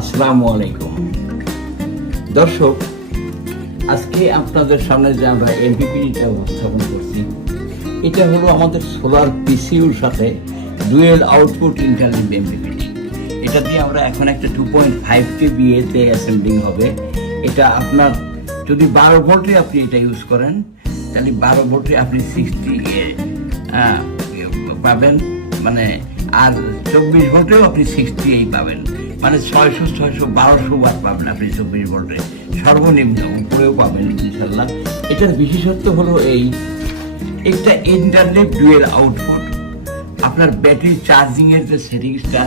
আসসালামু আলাইকুম দর্শক, আজকে আপনাদের সামনে যে আমরা এমপিপিটা উপস্থাপন করছি, এটা হলো আমাদের সোলার পিসিউর সাথে ডুয়েল আউটপুট ইন্টারলিভ এমপিপিটি। এটা দিয়ে আমরা এখন একটা 2.5 কেভিএতে অ্যাসেম্বলিং হবে। এটা আপনার যদি 12 ভোল্টে আপনি এটা ইউজ করেন, তাহলে 12 ভোল্টে আপনি 60 পাবেন, মানে আর 24 ভোল্টেও আপনি 68 পাবেন, মানে 600, 1200 ওয়াট পাবেন আপনি 24 ভোল্টে সর্বনিম্ন, উপরেও পাবেন ইনশাল্লাহ। এটার বিশেষত্ব হলো একটা ইন্টারনেট ডুয়েল আউটপুট। আপনার ব্যাটারি চার্জিং এর যে সেটিংসটা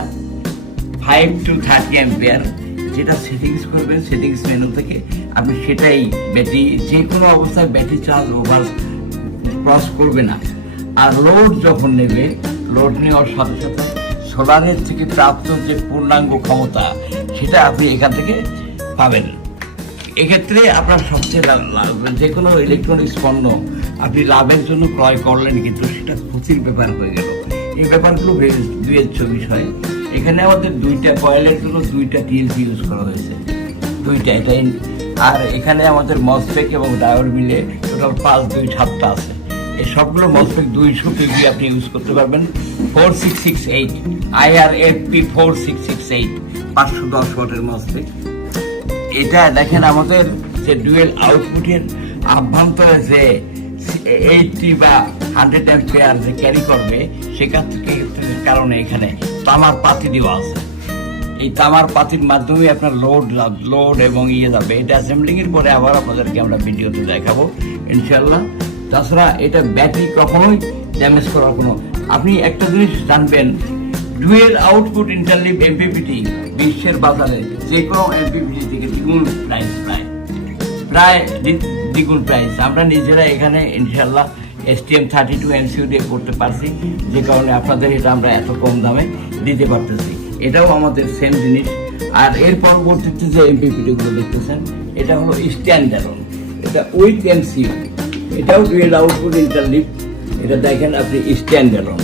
5 to 30 অ্যাম্পিয়ার, যেটা সেটিংস করবেন সেটিংস মেনু থেকে, আপনি সেটাই ব্যাটারি যে কোনো অবস্থায় ব্যাটারি চার্জ ওভার ক্রস করবে না। আর লোড যখন নেবে, লোড নেওয়ার সাথে সাথে সোলারের থেকে প্রাপ্ত যে পূর্ণাঙ্গ ক্ষমতা, সেটা আপনি এখান থেকে পাবেন। এক্ষেত্রে আপনার সবচেয়ে যে কোনো ইলেকট্রনিক্স পণ্য আপনি লাভের জন্য ক্রয় করলেন, কিন্তু সেটা ক্ষতির ব্যাপার হয়ে গেল। এই ব্যাপারগুলো বিবেচ্য বিষয়। এখানে আমাদের দুইটা কয়েলের জন্য দুইটা টিএলসি ইউজ করা হয়েছে, দুইটা এটাই। আর এখানে আমাদের মসফেট এবং ডায়োড মিলে টোটাল 5, 2, 7টা আছে। এই সবগুলো মসফেট 200 কেভি আপনি ইউজ করতে পারবেন। 4668 IRFP 4668 510 ওয়াটের মসফেট। এটা দেখেন আমাদের যে ডুয়েল আউটপুটের আভ্যন্তরে যে 80 বা 100 অ্যাম্পিয়ার যে ক্যারি করবে, সেখান থেকে কারণে এখানে তামার পাতি দেওয়া আছে। এই তামার পাতির মাধ্যমে আপনার লোড এবং যাবে। এটা অ্যাসেম্বলিং এর পরে আবার আপনাদেরকে আমরা ভিডিওতে দেখাবো ইনশাল্লাহ। তাছাড়া এটা ব্যাটারি কখনোই ড্যামেজ করার কোনো, আপনি একটা জিনিস জানবেন, ডুয়েল আউটপুট ইন্টারলিভ এমপিপিটি বিশ্বের বাজারে যে কোনো এমপিপিটি থেকে দ্বিগুণ প্রাইস, প্রায় দ্বিগুণ প্রাইস। আমরা নিজেরা এখানে ইনশাল্লাহ STM32 MCU দিয়ে করতে পারছি, যে কারণে আপনাদের এটা আমরা এত কম দামে দিতে পারতেছি। এটাও আমাদের সেম জিনিস। আর এর পরবর্তীতে যে এমপিপিটিগুলো দেখতেছেন, এটা হলো স্ট্যান্ড অ্যালোন, এটা উইথ MCU, এটাও ডুয়েল আউটপুট ইন্টারলিভ। এটা দেখেন আপনি স্ট্যান্ড অ্যালোন।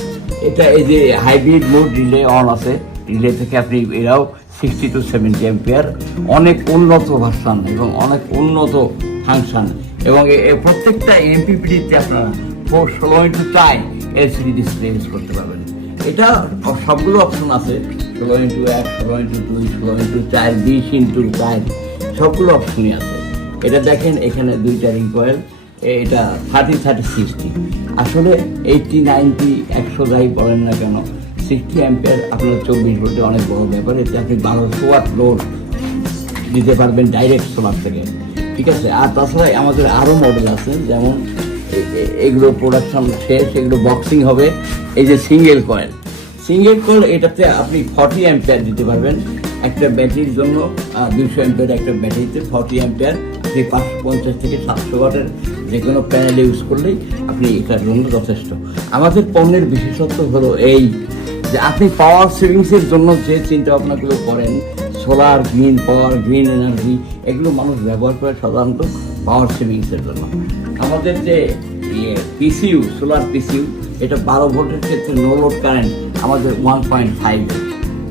এটা এই যে হাইব্রিড মোড রিলে অন আছে, রিলে থেকে আপনি এরাও 60 to 70 অ্যাম্পিয়ার, অনেক উন্নত ভার্সন এবং অনেক উন্নত ফাংশন। এবং প্রত্যেকটা এমপিপিটিতে আপনারা 16:10 LCD ডিসপ্লে ইউজ করতে পারবেন। এটা সবগুলো অপশন আছে, 16:1, 16:2, 16:4, 20:4, সবগুলো অপশনই আছে। এটা দেখেন এখানে দুইটা রিং কয়েল, এটা 30, 30, 60। আসলে 80, 90, 100 যাই বলেন না কেন, 60 অ্যাম্পিয়ার আপনার 24 ভোল্টে অনেক বড় ব্যাপার। এতে আপনি 1200 ওয়াট লোড দিতে পারবেন ডাইরেক্ট সোলার থেকে, ঠিক আছে। আর তাছাড়া আমাদের আরও মডেল আছে, যেমন এগুলো প্রোডাকশন শেষ, এগুলো বক্সিং হবে। এই যে সিঙ্গেল কয়েল, এটাতে আপনি 40 অ্যাম্পিয়ার দিতে পারবেন একটা ব্যাটারির জন্য। 200 অ্যাম্পিয়ার একটা ব্যাটারিতে 40 অ্যাম্পিয়ার আপনি 550 থেকে 700 ওয়াটের যে কোনো প্যানেল ইউজ করলেই আপনি এটার জন্য যথেষ্ট। আমাদের পণ্যের বিশেষত্ব হলো এই যে আপনি পাওয়ার সেভিংসের জন্য যে চিন্তা ভাবনাগুলো করেন, সোলার, গ্রিন পাওয়ার, গ্রিন এনার্জি, এগুলো মানুষ ব্যবহার করে সাধারণত পাওয়ার সেভিংসের জন্য। আমাদের যে পিসিউ, সোলার পিসিউ, এটা 12 ভোল্টের ক্ষেত্রে নো লোড কারেন্ট আমাদের 1.5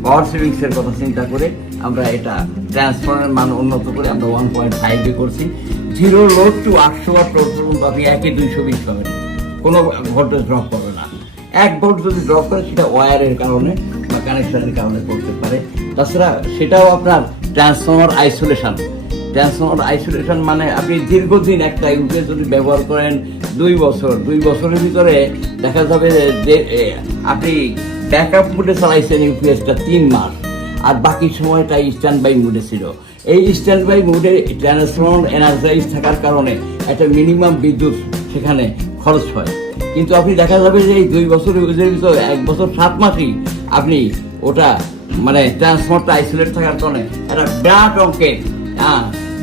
পাওয়ার সেভিংসের কথা চিন্তা করে আমরা এটা ট্রান্সফর্মারের মান উন্নত করে আমরা 1.5 করছি। 0 লোড টু 800 ওয়াট লোড পর্যন্ত আপনি 220 পাবেন, কোনো ভোল্টেজ ড্রপ করবে না। 1 ভোল্ট যদি ড্রপ করে, সেটা ওয়্যারের কারণে বা কানেকশনের কারণে করতে পারে। তাছাড়া সেটাও আপনার ট্রান্সফর্মার আইসোলেশন মানে আপনি দীর্ঘদিন একটা ইউপিএস যদি ব্যবহার করেন 2 বছরের ভিতরে দেখা যাবে যে আপনি ব্যাকআপ মোডে চালাইছেন ইউপিএসটা 3 মাস, আর বাকি সময়টা স্ট্যান্ড বাই মোডে ছিল। এই স্ট্যান্ড বাই মোডে ট্রান্সফর্মার এনার্জাইজ থাকার কারণে একটা মিনিমাম বিদ্যুৎ সেখানে খরচ হয়। কিন্তু আপনি দেখা যাবে যে এই 2 বছরের ভিতরে 1 বছর 7 মাসই আপনি ওটা মানে ট্রান্সফর্মারটা আইসোলেট থাকার কারণে একটা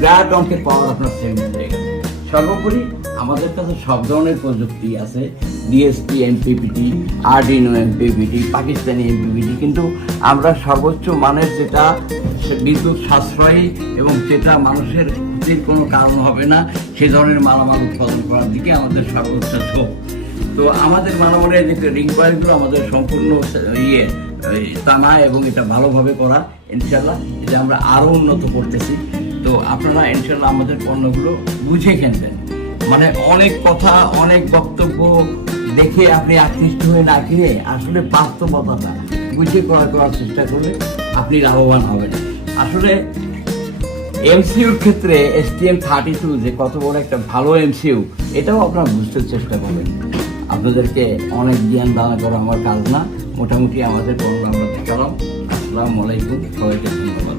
বিরাট অঙ্কের পাওয়ার আপনার সেভিংস হয়ে গেছে। সর্বোপরি আমাদের কাছে সব ধরনের প্রযুক্তি আছে, DSP MPPT, Arduino MPPT, Pakistani MPPT, কিন্তু আমরা সর্বোচ্চ মানের যেটা বিদ্যুৎ সাশ্রয়ী এবং যেটা মানুষের ক্ষতির কোনো কারণ হবে না, সে ধরনের মালামাল উৎপাদন করার দিকে আমাদের সর্বোচ্চ ঝোঁক। তো আমাদের মালামালের যে রিং কয়েলগুলো আমাদের সম্পূর্ণ তামা এবং এটা ভালোভাবে করা, ইনশাল্লাহ এটা আমরা আরও উন্নত করতেছি। তো আপনারা ইনশাল্লাহ আমাদের পণ্যগুলো বুঝে কিনবেন। মানে অনেক কথা অনেক বক্তব্য দেখে আপনি আকৃষ্ট হয়ে না কিনে আসলে বাস্তবতাটা বুঝে ক্রয় করার চেষ্টা করলে আপনি লাভবান হবেন। আসলে এমসিউর ক্ষেত্রে STM32 যে কত বড় একটা ভালো এমসিইউ, এটাও আপনারা বুঝতে চেষ্টা করবেন। আপনাদেরকে অনেক জ্ঞান দান করা আমার কাজ না, মোটামুটি আমাদের পণ্য আমরা দেখালাম। আসসালামু আলাইকুম, সবাইকে ধন্যবাদ।